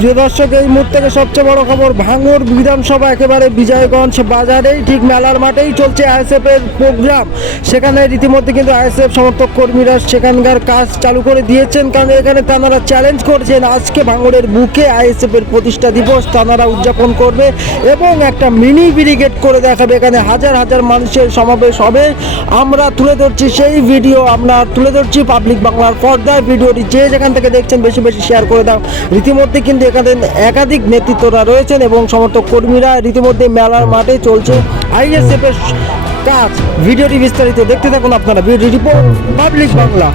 প্রিয় দর্শক, এই মুহূর্তে থেকে সবচেয়ে বড় খবর ভাঙড় বিধানসভা একেবারে বিজয়গঞ্জ বাজারেই, ঠিক মেলার মাঠেই চলছে আইএসএফ এর প্রোগ্রাম। সেখানে রীতিমধ্যে কিন্তু আইএসএফ সমর্থক কর্মীরা সেখানকার কাজ চালু করে দিয়েছেন, কারণ এখানে তারা চ্যালেঞ্জ করছেন, আজকে ভাঙড়ের বুকে আইএসএফ এর প্রতিষ্ঠা দিবস তারা উদযাপন করবে এবং একটা মিনি ব্রিগেড করে দেখাবে। এখানে হাজার হাজার মানুষের সমাবেশ হবে। আমরা তুলে ধরছি সেই ভিডিও আমরা তুলে ধরছি পাবলিক বাংলার পর্দায়। ভিডিওটি যে যেখান থেকে দেখছেন, বেশি বেশি শেয়ার করে দাও। রীতিমধ্যে কিন্তু এখানে একাধিক নেতৃত্বরা রয়েছেন এবং সমর্থক কর্মীরা রীতিমধ্যে মেলার মাঠে চলছে আইএসএফ এর কাজ। ভিডিওটি বিস্তারিত দেখতে থাকুন আপনারা। Video report public Bangla.